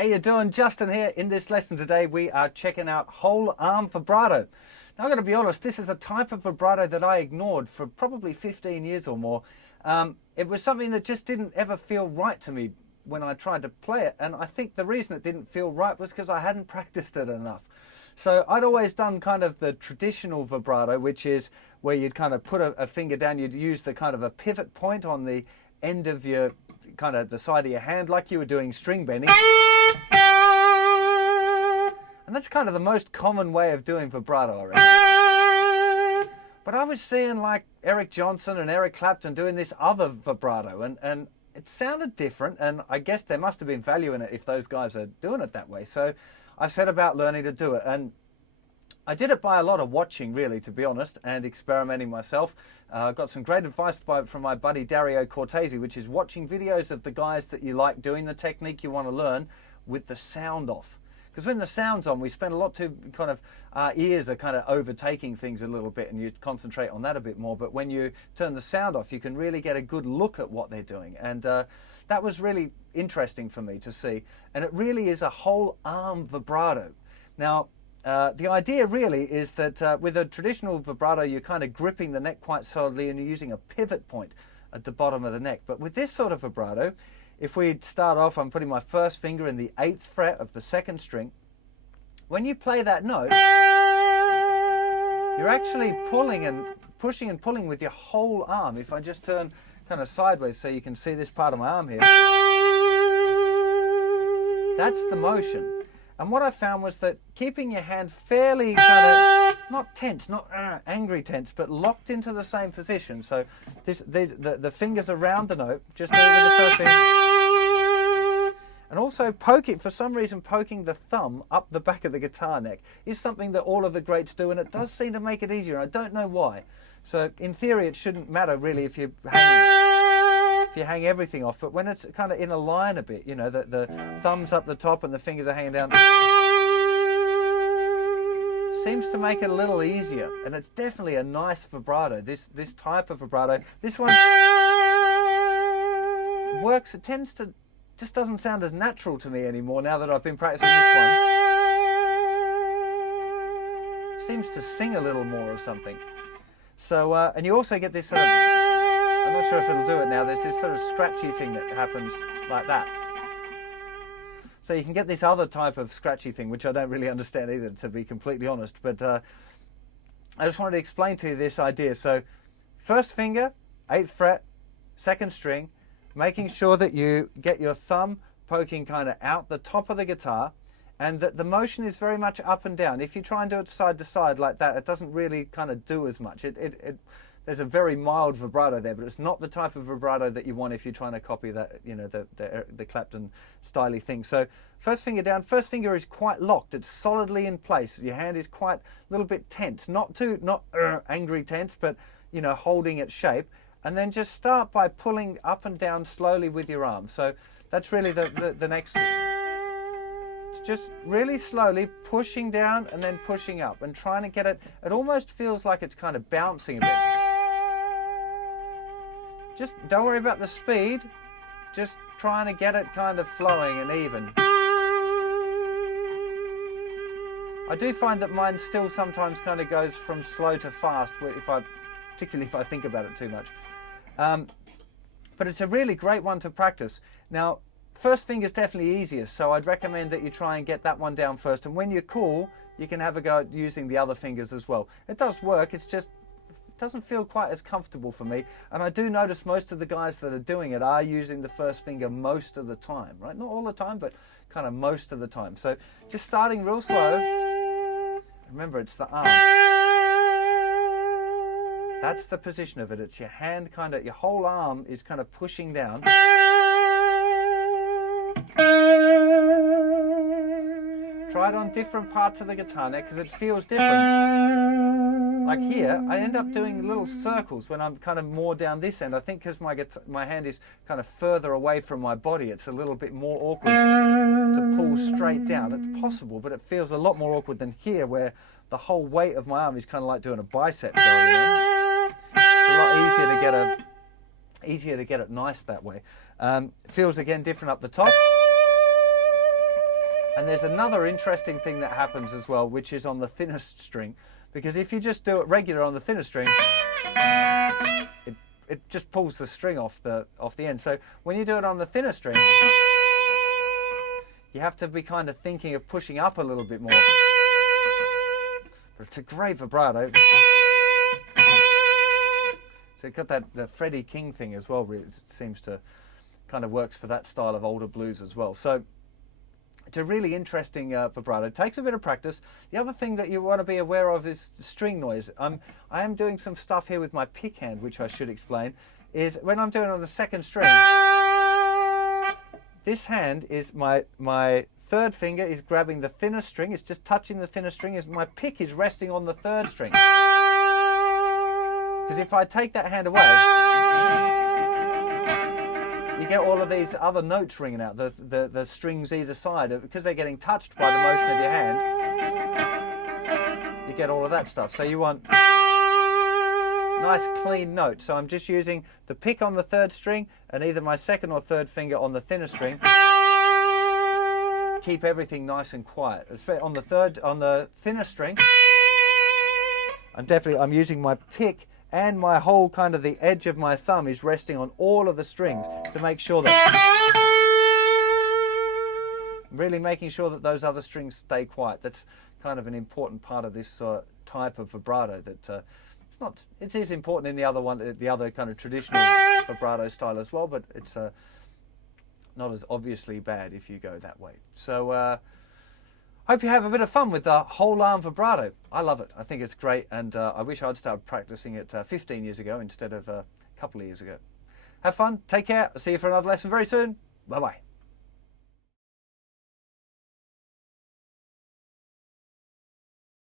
How you doing? Justin here. In this lesson today we are checking out whole arm vibrato. Now I've got to be honest, this is a type of vibrato that I ignored for probably 15 years or more. It was something that just didn't ever feel right to me when I tried to play it, and I think the reason it didn't feel right was because I hadn't practiced it enough. So I'd always done kind of the traditional vibrato, which is where you'd kind of put a finger down, you'd use the kind of a pivot point on the end of your, kind of the side of your hand, like you were doing string bending. And that's kind of the most common way of doing vibrato, I reckon. But I was seeing like Eric Johnson and Eric Clapton doing this other vibrato, and it sounded different, and I guess there must have been value in it if those guys are doing it that way. So I set about learning to do it, and I did it by a lot of watching, really, to be honest, and experimenting myself. I got some great advice from my buddy Dario Cortese, which is watching videos of the guys that you like doing the technique you want to learn with the sound off. Because when the sound's on, we spend a lot too, kind of, our ears are kind of overtaking things a little bit, and you concentrate on that a bit more. But when you turn the sound off, you can really get a good look at what they're doing. And that was really interesting for me to see. And it really is a whole arm vibrato. Now, the idea really is that with a traditional vibrato, you're kind of gripping the neck quite solidly and you're using a pivot point at the bottom of the neck. But with this sort of vibrato, if we start off, I'm putting my first finger in the 8th fret of the 2nd string. When you play that note, you're actually pulling and pushing and pulling with your whole arm. If I just turn kind of sideways so you can see this part of my arm here, that's the motion. And what I found was that keeping your hand fairly kind of, not tense, not angry tense, but locked into the same position. So the fingers around the note, just over the first finger. And also poking, for some reason, poking the thumb up the back of the guitar neck is something that all of the greats do, and it does seem to make it easier. I don't know why. So in theory, it shouldn't matter really if you hang everything off, but when it's kind of in a line a bit, you know, the thumb's up the top and the fingers are hanging down, seems to make it a little easier. And it's definitely a nice vibrato, this type of vibrato. This one works, it tends to, just doesn't sound as natural to me anymore now that I've been practicing this one. Seems to sing a little more or something. So, and you also get this sort of, I'm not sure if it'll do it now, there's this sort of scratchy thing that happens like that. So you can get this other type of scratchy thing, which I don't really understand either, to be completely honest. But I just wanted to explain to you this idea. So first finger, 8th fret, 2nd string, making sure that you get your thumb poking kind of out the top of the guitar, and that the motion is very much up and down. If you try and do it side to side like that, it doesn't really kind of do as much. There's a very mild vibrato there, but it's not the type of vibrato that you want if you're trying to copy that, you know, the Clapton styly thing. So first finger down, first finger is quite locked. It's solidly in place. Your hand is quite a little bit tense, not angry tense, but, you know, holding its shape. And then just start by pulling up and down slowly with your arm. So that's really the next. It's just really slowly pushing down and then pushing up and trying to get it. It almost feels like it's kind of bouncing a bit. Just don't worry about the speed. Just trying to get it kind of flowing and even. I do find that mine still sometimes kind of goes from slow to fast, particularly if I think about it too much. But it's a really great one to practice. Now, first finger's definitely easiest, so I'd recommend that you try and get that one down first. And when you're cool, you can have a go at using the other fingers as well. It does work, it's just, it doesn't feel quite as comfortable for me. And I do notice most of the guys that are doing it are using the first finger most of the time, right? Not all the time, but kind of most of the time. So just starting real slow. Remember, it's the arm. That's the position of it. It's your hand kind of, your whole arm is kind of pushing down. Try it on different parts of the guitar neck because it feels different. Like here, I end up doing little circles when I'm kind of more down this end. I think because my hand is kind of further away from my body, it's a little bit more awkward to pull straight down. It's possible, but it feels a lot more awkward than here where the whole weight of my arm is kind of like doing a bicep curl, you know? It's a lot easier to get it nice that way. It feels again different up the top. And there's another interesting thing that happens as well, which is on the thinnest string, because if you just do it regular on the thinner string, it just pulls the string off the end. So when you do it on the thinner string, you have to be kind of thinking of pushing up a little bit more. But it's a great vibrato. So you've got the Freddie King thing as well. It seems to kind of works for that style of older blues as well. So it's a really interesting vibrato. It takes a bit of practice. The other thing that you want to be aware of is string noise. I am doing some stuff here with my pick hand, which I should explain, is when I'm doing it on the second string, this hand is my third finger is grabbing the thinner string. It's just touching the thinner string. My pick is resting on the third string. Because if I take that hand away, you get all of these other notes ringing out, the strings either side, because they're getting touched by the motion of your hand. You get all of that stuff. So you want nice clean notes. So I'm just using the pick on the third string and either my second or third finger on the thinner string. Keep everything nice and quiet. On the thinner string, I'm using my pick, and my whole kind of the edge of my thumb is resting on all of the strings to make sure that, really making sure that those other strings stay quiet. That's kind of an important part of this type of vibrato. That it is important in the other kind of traditional vibrato style as well, but it's not as obviously bad if you go that way. So hope you have a bit of fun with the whole arm vibrato. I love it. I think it's great, and I wish I'd started practicing it 15 years ago instead of a couple of years ago. Have fun. Take care. I'll see you for another lesson very soon. Bye-bye.